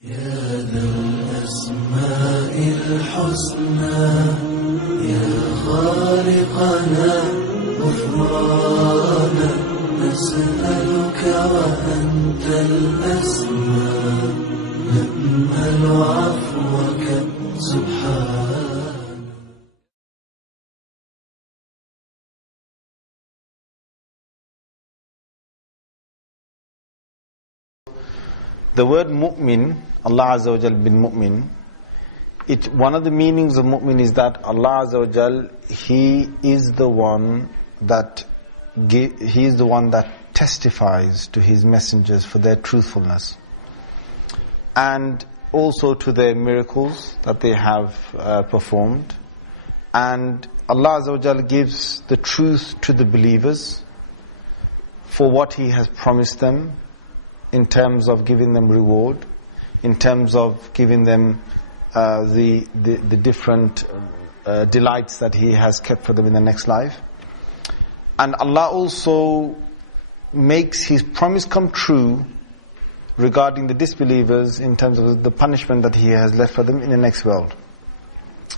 يا ذا الأسماء الحسنى يا خالقنا غفرانا نسألك وأنت الأسمى نأمل عفوك سبحانك. The word mu'min, Allah Azza wa Jal bin mu'min, one of the meanings of mu'min is that Allah Azza wa Jal, He is the one that testifies to His messengers for their truthfulness, and also to their miracles that they have performed. And Allah Azza wa Jal gives the truth to the believers for what He has promised them, in terms of giving them reward, in terms of giving them the different delights that He has kept for them in the next life. And Allah also makes His promise come true regarding the disbelievers in terms of the punishment that He has left for them in the next world.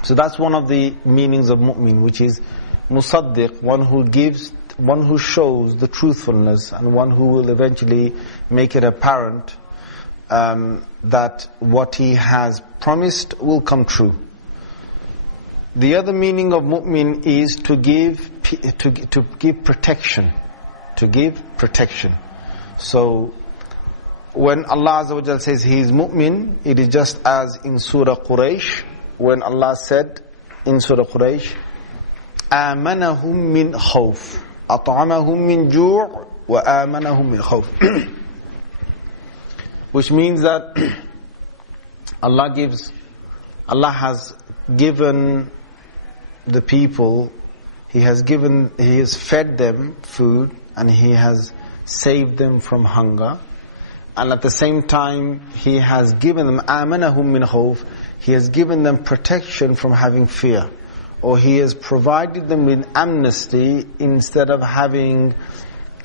So that's one of the meanings of mu'min, which is musaddiq, one who shows the truthfulness, and one who will eventually make it apparent that what he has promised will come true. The other meaning of mu'min is to give protection. To give protection. So when Allah Azza wa Jal says He is mu'min, it is just as in Surah Quraysh, when Allah said in Surah Quraysh, آمنهم من خوف أطعمهم من جوع وآمنهم من خوف, which means that Allah has given the people, He has fed them food, and He has saved them from hunger, and at the same time He has given them آمنهم من خوف, He has given them protection from having fear, or He has provided them with amnesty instead of having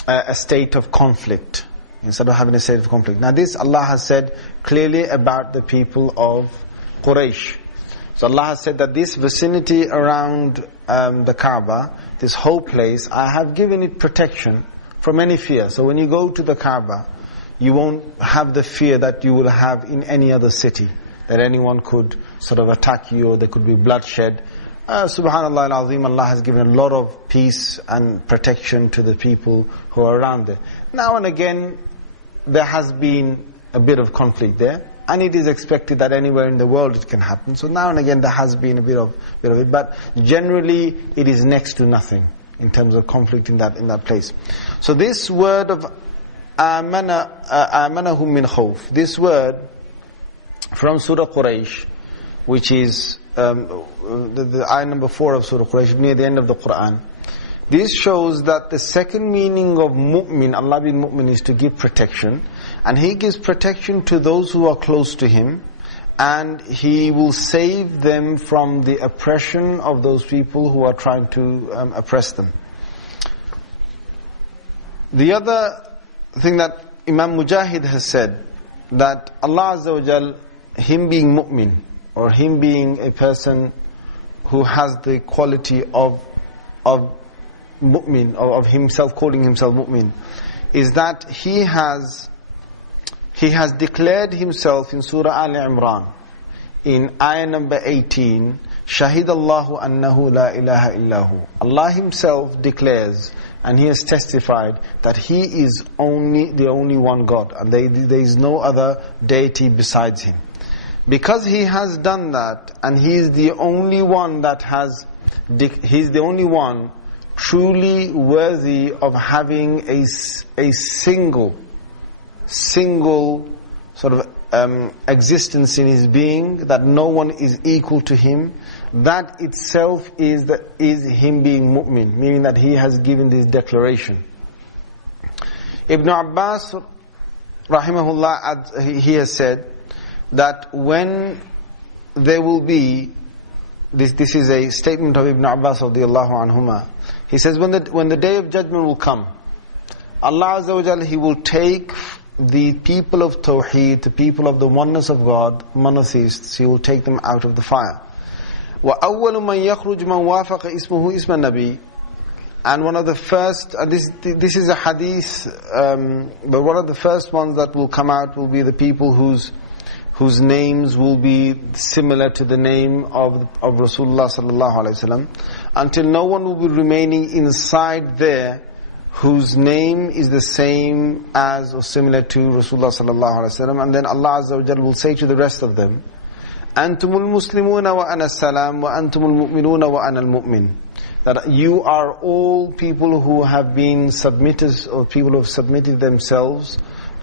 a state of conflict. Now this Allah has said clearly about the people of Quraysh. So Allah has said that this vicinity around the Kaaba, this whole place, I have given it protection from any fear. So when you go to the Kaaba, you won't have the fear that you will have in any other city, that anyone could sort of attack you, or there could be bloodshed. Subhanallah al-Azim, Allah has given a lot of peace and protection to the people who are around there. Now and again, there has been a bit of conflict there, and it is expected that anywhere in the world it can happen. So now and again there has been a bit of it, but generally it is next to nothing in terms of conflict in that place. So this word of amanahum min khawf, this word from Surah Quraysh, which is the ayah number 4 of Surah Quraysh, near the end of the Quran. This shows that the second meaning of mu'min, Allah being mu'min, is to give protection. And He gives protection to those who are close to Him, and He will save them from the oppression of those people who are trying to oppress them. The other thing that Imam Mujahid has said, that Allah Azza wa Jal, Him being mu'min, or Him being a person who has the quality of mu'min, of Himself, calling Himself mu'min, is that He has declared Himself in Surah Al-Imran, in ayah number 18, Shahid Allahu annahu la ilaha illahu. Allah Himself declares, and He has testified that He is the only one God, and there is no other deity besides Him. Because He has done that, and He is the only one He's the only one truly worthy of having a single sort of existence in His being, that no one is equal to Him. That itself is Him being mu'min, meaning that He has given this declaration. Ibn Abbas rahimahullah, he has said that when there will be, this is a statement of Ibn Abbas radiyallahu anhuma, he says when the day of judgment will come, Allah Azza wa Jalla, He will take the people of Tawheed, the people of the oneness of God, monotheists, He will take them out of the fire. وَأَوَّلُ مَنْ يَخْرُجُ مَنْ وَافَقَ اسْمُهُ اسْمَ النَّبِيِّ. And one of the first, and this is a hadith, but one of the first ones that will come out will be the people whose names will be similar to the name of Rasulullah sallallahu alaihi wasallam, until no one will be remaining inside there whose name is the same as or similar to Rasulullah sallallahu alaihi wasallam. And then Allah Azza wa Jalla will say to the rest of them, "Antumul Muslimuna wa ana salam wa antumul mu'minuna wa ana al-mu'min." That you are all people who have been submitters, or people who have submitted themselves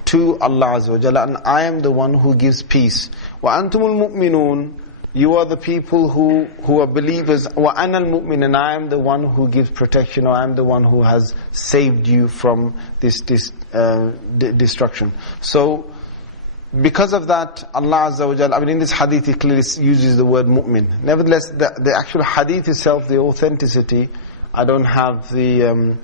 to Allah Azza wa Jalla, and I am the one who gives peace. Wa antumul mu'minun, you are the people who are believers. Wa ana al-mu'min, and I am the one who gives protection, or I am the one who has saved you from this destruction. So, because of that, Allah Azza wa Jalla, in this hadith it clearly uses the word mu'min. Nevertheless, the actual hadith itself, the authenticity, I don't have the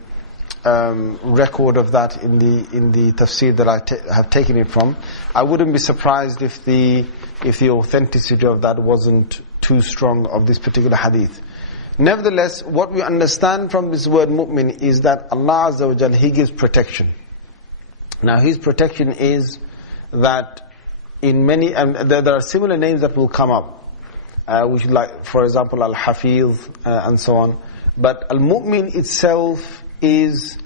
record of that in the tafsir that I have taken it from. I wouldn't be surprised if the authenticity of that wasn't too strong of this particular hadith. Nevertheless, what we understand from this word mu'min is that Allah Azza wa Jalla, He gives protection. Now His protection is that in many, there are similar names that will come up, which, like, for example, Al-Hafiz and so on. But Al-Mu'min itself is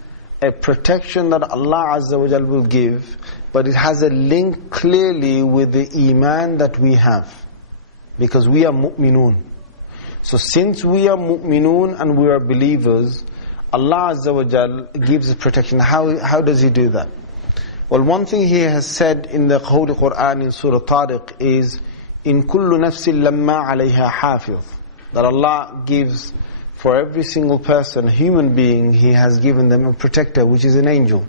a protection that Allah Azza wa Jal will give, but it has a link clearly with the Iman that we have, because we are Mu'minun. So since we are Mu'minun and we are believers, Allah Azza wa Jal gives protection. How does He do that? Well, one thing He has said in the Holy Quran in Surah Tariq is, "In kullu nafsin lamma alayha hafiz." That Allah gives for every single person, human being, He has given them a protector, which is an angel.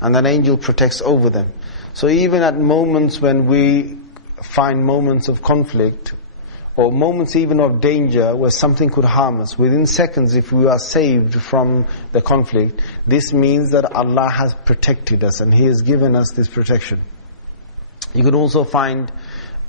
And that angel protects over them. So even at moments when we find moments of conflict, or moments even of danger where something could harm us, within seconds, if we are saved from the conflict, this means that Allah has protected us and He has given us this protection. You can also find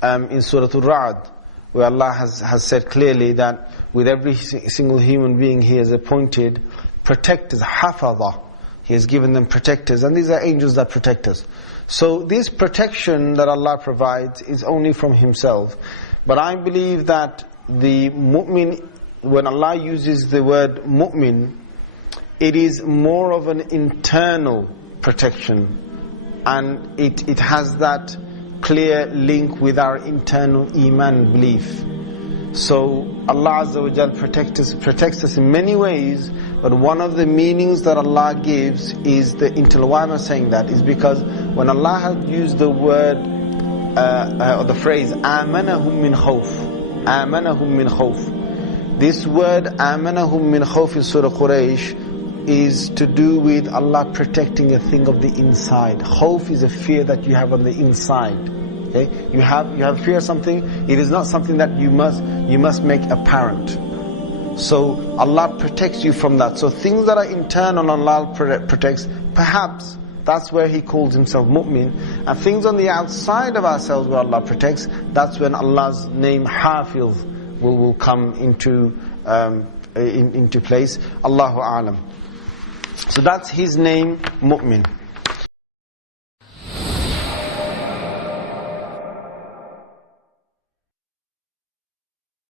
in Surah Al-Ra'd, where Allah has said clearly that with every single human being He has appointed protectors, hafaza. He has given them protectors, and these are angels that protect us. So this protection that Allah provides is only from Himself. But I believe that the mu'min, when Allah uses the word mu'min, it is more of an internal protection, and it has that clear link with our internal iman belief. So Allah Azza wa Jal protects us in many ways, but one of the meanings that Allah gives is the internal. Why am I saying that? Is because when Allah has used the word or the phrase "amanahum min khawf," "amanahum min khawf," this word "amanahum min khawf" in Surah Quraysh is to do with Allah protecting a thing of the inside. Khawf is a fear that you have on the inside. Okay, you have fear of something. It is not something that you must make apparent. So Allah protects you from that. So things that are internal, Allah protects. Perhaps that's where He calls Himself Mu'min. And things on the outside of ourselves where Allah protects, that's when Allah's name Hafiz will come into place. Allahu A'lam. So that's His name, Mu'min.